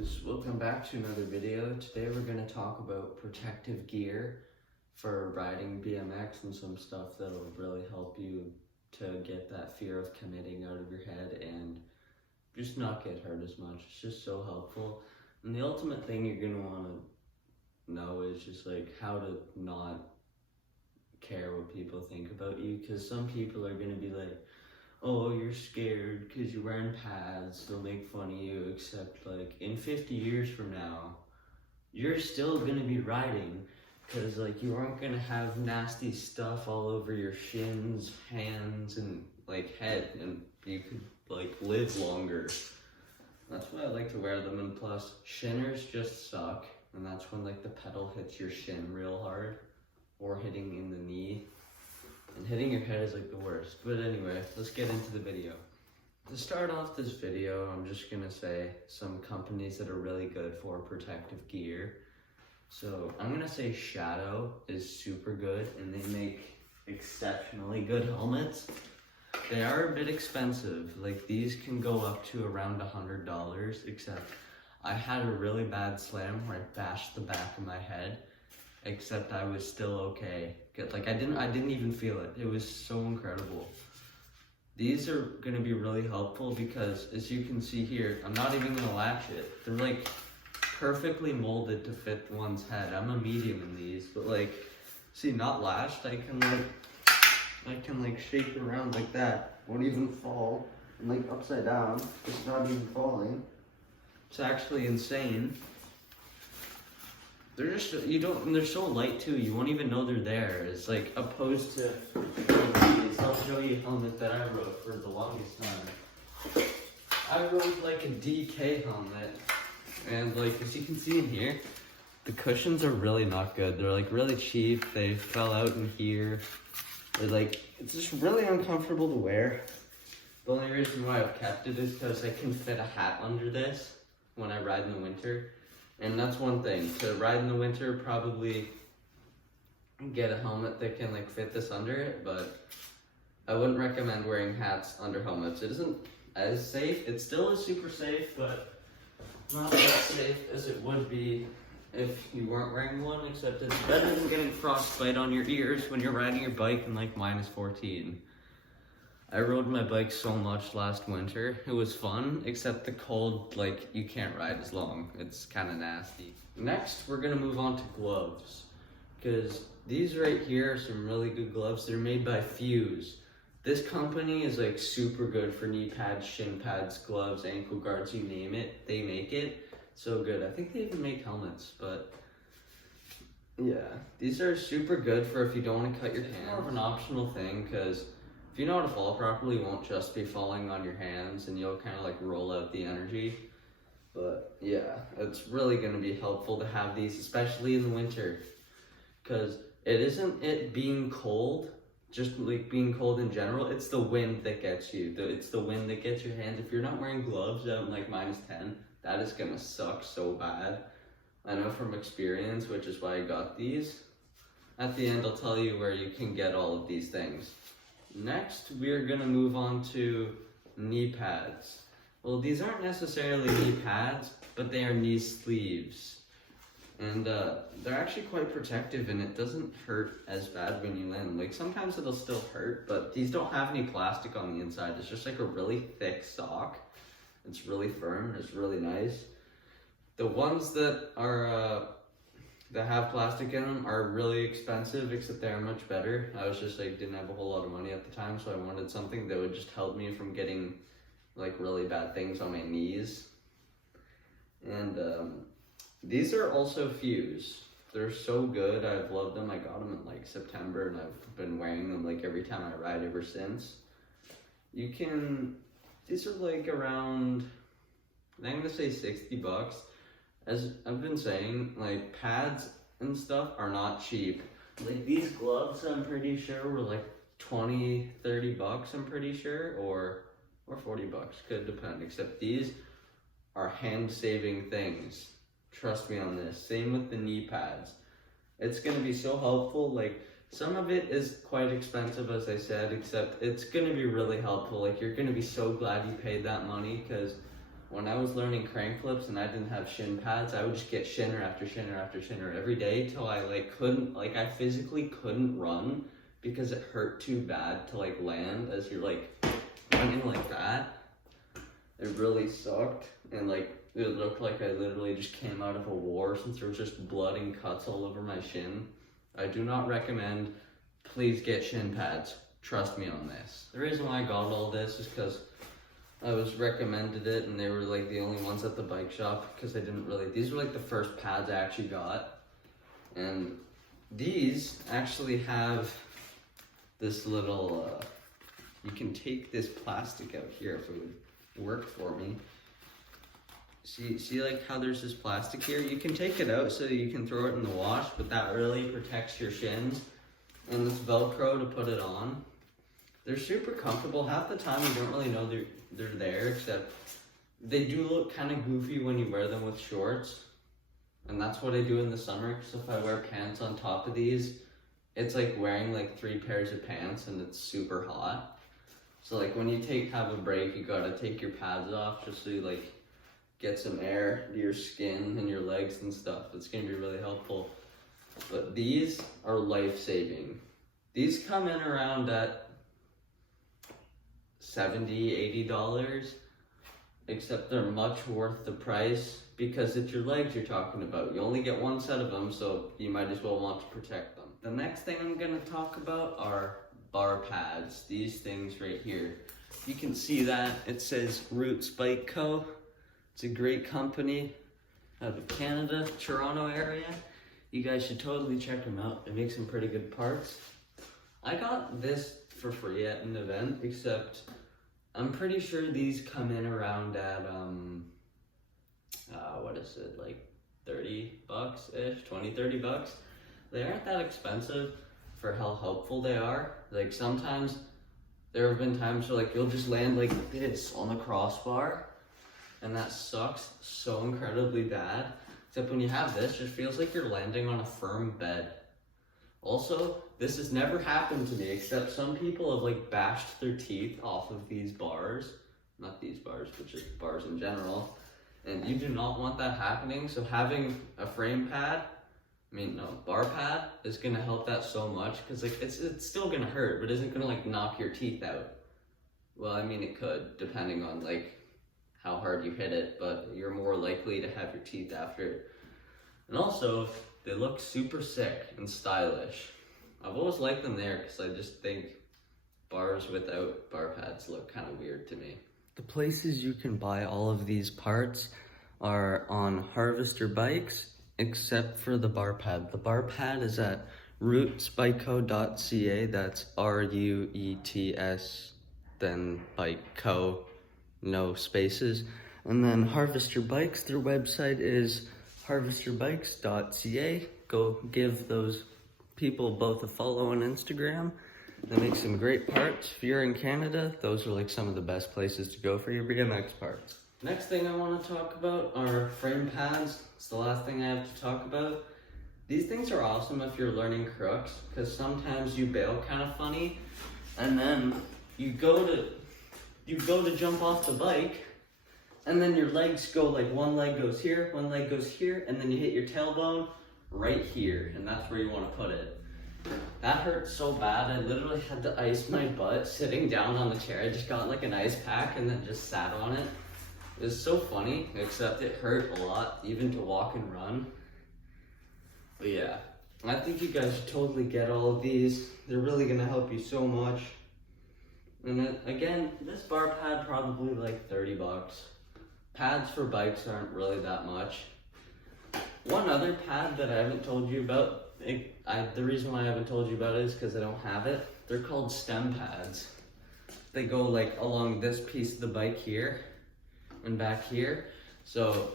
guys, welcome back to another video. Today we're going to talk about protective gear for riding BMX and some stuff that'll really help you to get that fear of committing out of your head and just not get hurt as much. It's just so helpful. And the ultimate thing you're going to want to know is just like how to not care what people think about you, because some people are going to be like, oh, you're scared because you're wearing pads, they'll make fun of you, except like in 50 years from now, you're still gonna be riding because like you aren't gonna have nasty stuff all over your shins, hands, and like head, and you could like live longer. That's why I like to wear them. And plus, shinners just suck, and that's when like the pedal hits your shin real hard or hitting in the knee. And hitting your head is like the worst. But anyway, let's get into the video. To start off this video, I'm just gonna say some companies that are really good for protective gear. So I'm gonna say Shadow is super good, and they make exceptionally good helmets. They are a bit expensive. Like these can go up to around $100, except I had a really bad slam where I bashed the back of my head. Except I was still okay. Like I didn't even feel it. It was so incredible. These are gonna be really helpful because, as you can see here, I'm not even gonna latch it. They're like perfectly molded to fit one's head. I'm a medium in these, but like, see, not latched, I can like shake it around like that. Won't even fall. And like upside down, it's not even falling. It's actually insane. They're just, they're so light too, you won't even know they're there. It's like opposed to these. I'll show you a helmet that I rode for the longest time. I rode like a DK helmet, and like as you can see in here, the cushions are really not good. They're like really cheap, they fell out in here. They're like, it's just really uncomfortable to wear. The only reason why I've kept it is because I can fit a hat under this when I ride in the winter. And that's one thing, to ride in the winter, probably get a helmet that can like fit this under it, but I wouldn't recommend wearing hats under helmets. It isn't as safe. It still is super safe, but not as safe as it would be if you weren't wearing one, except it's better than getting frostbite on your ears when you're riding your bike in like -14. I rode my bike so much last winter. It was fun, except the cold, like, you can't ride as long. It's kind of nasty. Next, we're gonna move on to gloves, because these right here are some really good gloves. They're made by Fuse. This company is like super good for knee pads, shin pads, gloves, ankle guards, you name it. They make it so good. I think they even make helmets, but yeah. These are super good for if you don't want to cut your hands. It's more of an optional thing, because if you know how to fall properly, you won't just be falling on your hands, and you'll kind of like roll out the energy. But yeah, it's really going to be helpful to have these, especially in the winter, because it isn't it being cold, just like being cold in general, it's the wind that gets you. It's the wind that gets your hands. If you're not wearing gloves out in like -10, that is going to suck so bad. I know from experience, which is why I got these. At the end, I'll tell you where you can get all of these things. Next, we're gonna move on to knee pads. Well, these aren't necessarily knee pads, but they are knee sleeves. And they're actually quite protective, and it doesn't hurt as bad when you land. Like sometimes it'll still hurt, but these don't have any plastic on the inside. It's just like a really thick sock. It's really firm, it's really nice. The ones that are that have plastic in them are really expensive, except they're much better. I was just like, didn't have a whole lot of money at the time, so I wanted something that would just help me from getting like really bad things on my knees. And these are also Fuse. They're so good, I've loved them. I got them in like September, and I've been wearing them like every time I ride ever since. These are like around, I'm gonna say $60. As I've been saying, like pads and stuff are not cheap. Like these gloves, I'm pretty sure were like $20-30, I'm pretty sure, or $40, could depend. Except these are hand-saving things. Trust me on this. Same with the knee pads. It's gonna be so helpful. Like some of it is quite expensive, as I said, except it's gonna be really helpful. Like you're gonna be so glad you paid that money, because when I was learning crank flips and I didn't have shin pads, I would just get shinner after shinner after shinner every day till I I physically couldn't run because it hurt too bad to like land as you're like running like that. It really sucked, and like it looked like I literally just came out of a war since there was just blood and cuts all over my shin. I do not recommend. Please get shin pads. Trust me on this. The reason why I got all this is because I was recommended it, and they were like the only ones at the bike shop because I didn't really. These were like the first pads I actually got, and these actually have this little. You can take this plastic out here if it would work for me. See like how there's this plastic here? You can take it out so you can throw it in the wash, but that really protects your shins. And this Velcro to put it on. They're super comfortable. Half the time you don't really know they're there, except they do look kind of goofy when you wear them with shorts. And that's what I do in the summer, because if I wear pants on top of these, it's like wearing like 3 pairs of pants and it's super hot. So like when you have a break, you gotta take your pads off just so you like get some air to your skin and your legs and stuff. It's gonna be really helpful. But these are life-saving. These come in around at $70, $80, except they're much worth the price because it's your legs you're talking about. You only get one set of them, so you might as well want to protect them. The next thing I'm gonna talk about are bar pads. These things right here. You can see that it says Roots Bike Co. It's a great company out of Canada, Toronto area. You guys should totally check them out. They make some pretty good parts. I got this for free at an event, except I'm pretty sure these come in around at, what is it, like 30 bucks-ish, 20, 30 bucks. They aren't that expensive for how helpful they are. Like sometimes there have been times where like you'll just land like this on the crossbar, and that sucks so incredibly bad. Except when you have this, it just feels like you're landing on a firm bed. Also, this has never happened to me, except some people have like bashed their teeth off of these bars. Not these bars, but just bars in general. And you do not want that happening, so having a frame pad, bar pad is gonna help that so much, because like it's still gonna hurt, but isn't gonna like knock your teeth out. Well, I mean it could, depending on like how hard you hit it, but you're more likely to have your teeth after it. And also, they look super sick and stylish. I've always liked them there because I just think bars without bar pads look kind of weird to me. The places you can buy all of these parts are on Harvester Bikes, except for the bar pad. The bar pad is at rootsbikeco.ca. That's RUETS, then bike co, no spaces. And then Harvester Bikes, their website is harvesterbikes.ca. Go give those people both a follow on Instagram. They make some great parts. If you're in Canada, those are like some of the best places to go for your BMX parts. Next thing I want to talk about are frame pads. It's the last thing I have to talk about. These things are awesome if you're learning crooks, because sometimes you bail kind of funny, and then you go to jump off the bike, and then your legs go like one leg goes here, one leg goes here, and then you hit your tailbone right here, and that's where you want to put it. That hurt so bad, I literally had to ice my butt sitting down on the chair. I just got like an ice pack and then just sat on it. It was so funny, except it hurt a lot, even to walk and run. But yeah, I think you guys should totally get all of these. They're really gonna help you so much. And then, again, this bar pad probably like 30 bucks. Pads for bikes aren't really that much. One other pad that I haven't told you about, the reason why I haven't told you about it is because I don't have it. They're called stem pads. They go like along this piece of the bike here and back here. So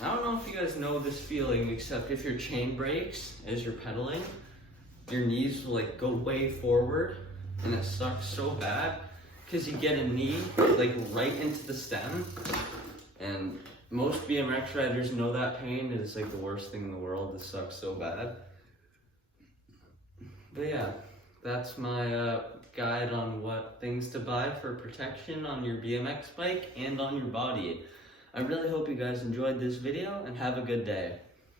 I don't know if you guys know this feeling, except if your chain breaks as you're pedaling, your knees will like go way forward, and it sucks so bad because you get a knee like right into the stem, and most BMX riders know that pain. It's like the worst thing in the world. It sucks so bad. But yeah, that's my guide on what things to buy for protection on your BMX bike and on your body. I really hope you guys enjoyed this video and have a good day.